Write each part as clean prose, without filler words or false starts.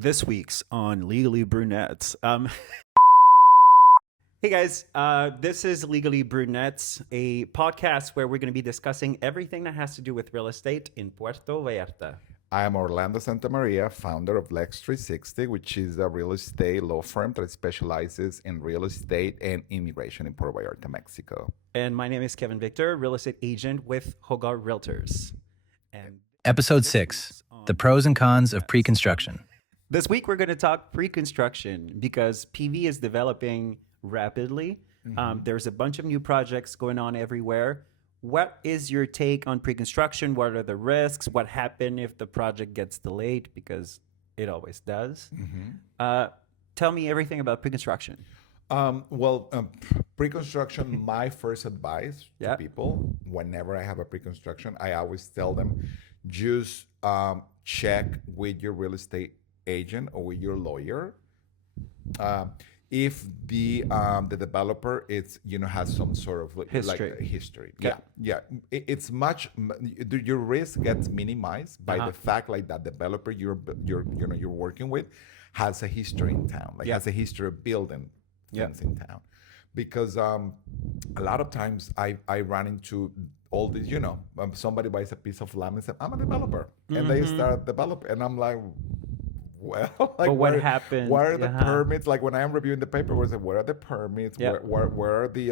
This week's on Legally Brunettes. Hey guys, this is Legally Brunettes, a podcast where we're going to be discussing everything that has to do with real estate in Puerto Vallarta. I am Orlando Santamaria, founder of Lex 360, which is a real estate law firm that specializes in real estate and immigration in Puerto Vallarta, Mexico. And my name is Kevin Victor, real estate agent with Hogar Realtors. And Episode 6, The Pros and Cons of Pre-Construction. This week we're going to talk pre-construction because PV is developing rapidly. There's a bunch of new projects going on everywhere. What is your take on pre-construction? What are the risks? What happens if the project gets delayed? Because it always does. Tell me everything about pre-construction. Pre-construction, my first advice to people, whenever I have a pre-construction, I always tell them, just check with your real estate agent or with your lawyer. If the developer has some sort of history. It's much your risk gets minimized by the fact that developer you're working with has a history in town, has a history of building things in town, because a lot of times I run into all these, somebody buys a piece of land and says, I'm a developer, and they start developing, and I'm like, well, but what happened? Where are the permits? Like when I am reviewing the paperwork, I say, where are the permits? Where are the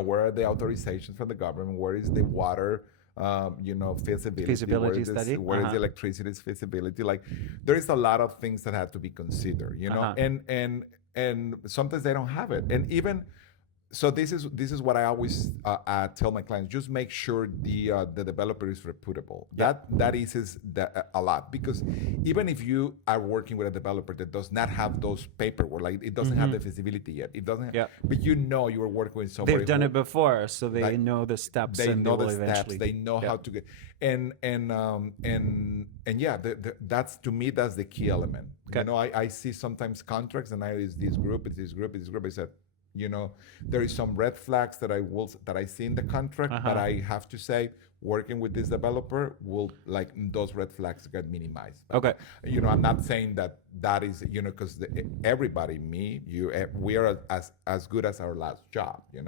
where are the authorizations from the government? Where is the water feasibility study? Where is the electricity feasibility? Like there is a lot of things that have to be considered, and sometimes they don't have it. And even so, this is what I always tell my clients: just make sure the developer is reputable. That eases a lot, because even if you are working with a developer that does not have those paperwork, like it doesn't have the feasibility yet, it doesn't. But you are working with somebody. They've done it before, so they know the steps. They know the eventually. steps. They know how to get. That's, to me, that's the key element. I see sometimes contracts, and I use this group. I said, there is some red flags that I see in the contract, but I have to say, working with this developer will, those red flags get minimized. Okay. I'm not saying that is, because everybody, we are as good as our last job, but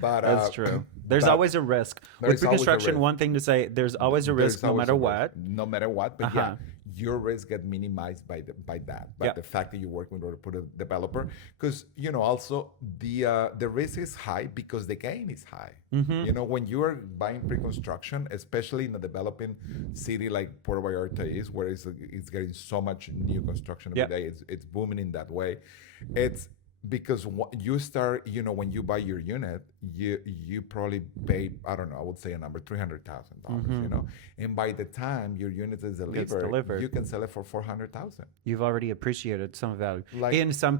that's true. There's always a risk with pre-construction. One thing to say, there's always a risk, no matter what. No matter what, but your risk get minimized by that. But the fact that you're working with a developer, because also the risk is high because the gain is high. When you are buying pre-construction, especially in a developing city like Puerto Vallarta is, where it's getting so much new construction every day, it's booming in that way. It's because you start, when you buy your unit, you probably pay, I don't know, I would say a number, $300,000, and by the time your unit is delivered, you can sell it for $400,000. You've already appreciated some value. In some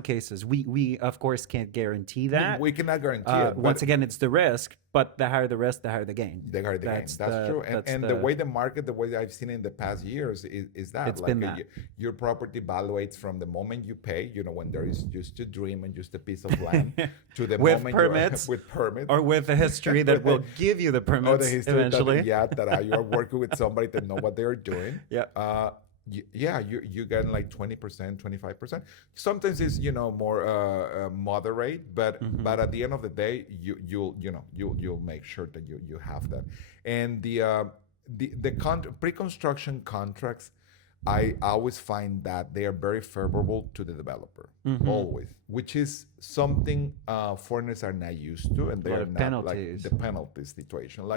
cases, we of course can't guarantee that. We cannot guarantee it. Once again, it's the risk, but the higher the risk, the higher the gain. The higher the gain. That's true. And the way the market, the way I've seen it in the past years is that it's been that. Your property valuates from the moment you pay, when there is just a dream and just a piece of land, to the with moment permits, with permits, or with a history that will give you the permits eventually. That you are working with somebody that know what they're doing. You get 20%, 25%. Sometimes it's more moderate, but at the end of the day, you'll make sure that you have that. And the pre-construction contracts, I always find that they are very favorable to the developer, always, which is something foreigners are not used to, and they are not penalties. Like the penalty situation.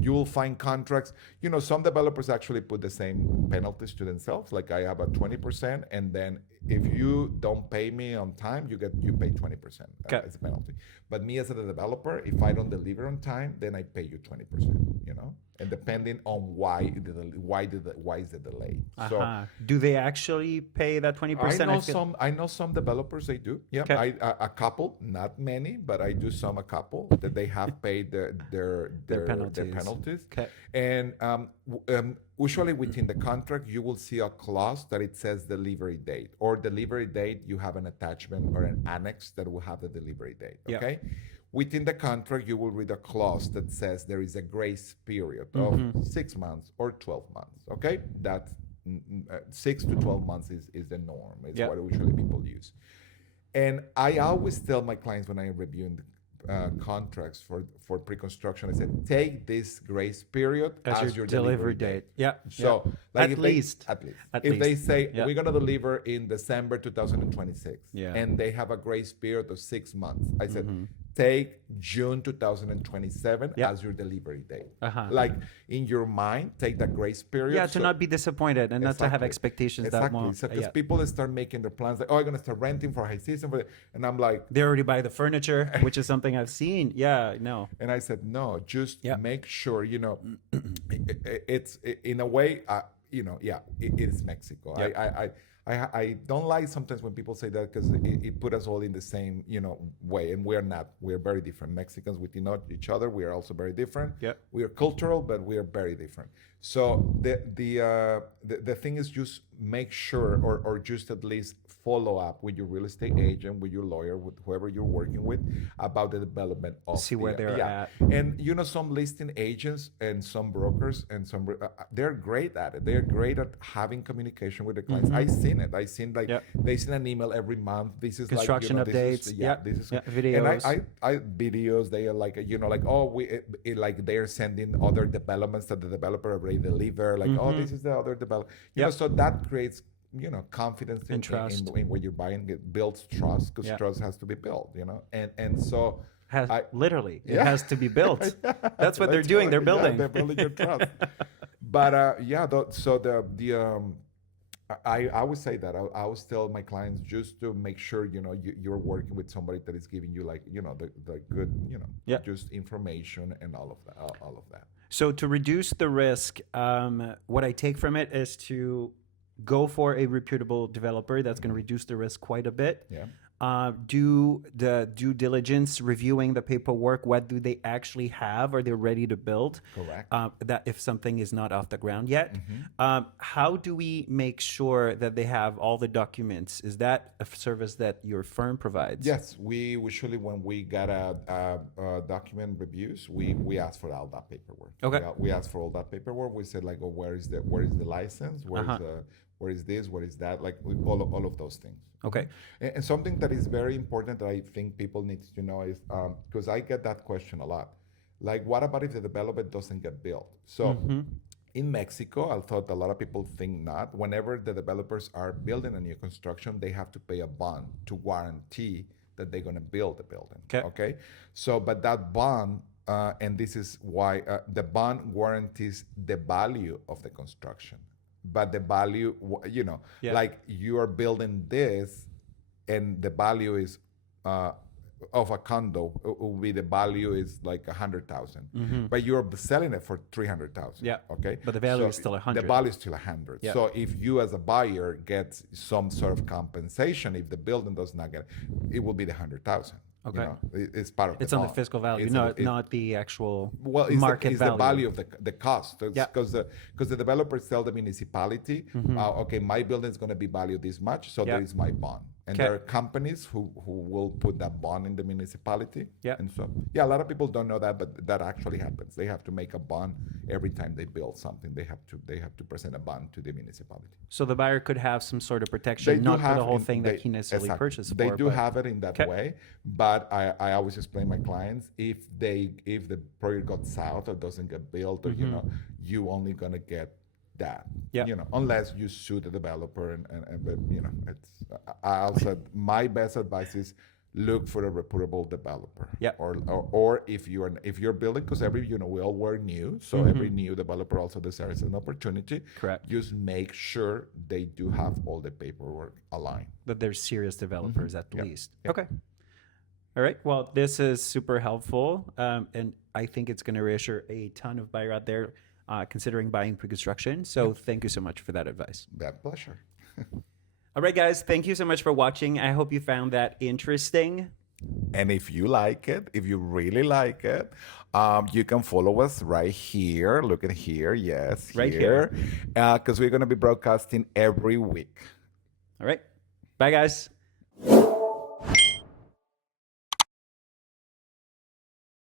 You will find contracts. Some developers actually put the same penalties to themselves. Like I have a 20%, and then if you don't pay me on time, you pay 20% as a penalty. But me as a developer, if I don't deliver on time, then I pay you 20%. And depending on why is the delay. So do they actually pay that 20%? I know some developers, they do. Yeah, okay. A couple, not many, but I do some a couple that they have paid their penalties. Okay. And usually within the contract, you will see a clause that it says delivery date, or delivery date, you have an attachment or an annex that will have the delivery date. Okay. Within the contract, you will read a clause that says there is a grace period of 6 months or 12 months. Okay, 6 to 12 months is the norm. It's Yeah. what usually people use. And I always tell my clients when I review contracts for pre-construction, I said, take this grace period As your delivery date. Yeah. So, yeah. like At least. if they say Yeah. we're gonna deliver in December 2026, Yeah. and they have a grace period of 6 months, I said, take June 2027 Yeah. as your delivery date. Uh-huh. Like in your mind, take that grace period. Yeah, to not be disappointed and not to have expectations that won't. So, because yeah. people start making their plans, like, oh, I'm gonna start renting for high season, and I'm like, They already buy the furniture, which is something I've seen. Yeah, no. and I said, no, just Yeah. make sure, it's in a way, it is Mexico. Yeah. I don't like sometimes when people say that because it put us all in the same, way, and we're not. We're very different. Mexicans, we know each other. We are also very different. Yeah. We are cultural, but we are very different. So the thing is just make sure, or just at least follow up with your real estate agent, with your lawyer, with whoever you're working with, about the development of See where they're at. And some listing agents and some brokers and they're great at it. They're great at having communication with the clients. I've seen it. I've seen they send an email every month. This is construction updates. This is videos. And I videos. They are like like they're sending other developments that the developer already delivered. Like this is the other development. So that creates confidence and trust in what you're buying. It builds trust because trust has to be built. And so. Literally, it has to be built. That's what they're doing. They're building. They're building your trust. But I would say that I always tell my clients just to make sure you're working with somebody that is giving you the good just information and all of that. So to reduce the risk, what I take from it is to go for a reputable developer. That's going to reduce the risk quite a bit. Yeah. Do the due diligence, reviewing the paperwork. What do they actually have? Are they ready to build? Correct. That if something is not off the ground yet. How do we make sure that they have all the documents? Is that a service that your firm provides? Yes, we usually, when we get a document reviews, we ask for all that paperwork. Okay. We ask for all that paperwork. We said where is the license? Where is this? What is that? All of those things. Okay. And something that is very important that I think people need to know is, because I get that question a lot. Like, what about if the development doesn't get built? So in Mexico, I thought a lot of people think not. Whenever the developers are building a new construction, they have to pay a bond to guarantee that they're going to build the building. Okay. So, but that bond, and this is why the bond guarantees the value of the construction. But the value, like you are building this, and the value is of a condo will be the value is like 100,000, but you're selling it for 300,000. Yeah. Okay. But the value is still 100. The value is still 100. Yeah. So if you as a buyer get some sort of compensation, if the building does not get it, it will be the 100,000. Okay. It's part of it's the on the bond. fiscal value, not the actual it's market value. The value of the cost. Because the developers tell the municipality, okay, my building is going to be valued this much, so there is my bond. And there are companies who will put that bond in the municipality. Yeah. And so, a lot of people don't know that, but that actually happens. They have to make a bond every time they build something. They have to present a bond to the municipality. So the buyer could have some sort of protection, not for the whole thing that he necessarily purchased They for. do have it in that way, but I always explain my clients, if the project got south or doesn't get built, or you only gonna get that, unless you sue the developer, but it's. I also, my best advice is look for a reputable developer. Yeah. Or if you're building, because we all were new, so every new developer also deserves an opportunity. Correct. Just make sure they do have all the paperwork aligned. That they're serious developers at least. Yeah. Okay. All right. Well, this is super helpful, and I think it's going to reassure a ton of buyer out there considering buying pre-construction. So thank you so much for that advice. That pleasure. All right, guys. Thank you so much for watching. I hope you found that interesting. And if you like it, if you really like it, you can follow us right here. Look at here. Yes. Right here. Because we're going to be broadcasting every week. All right. Bye, guys.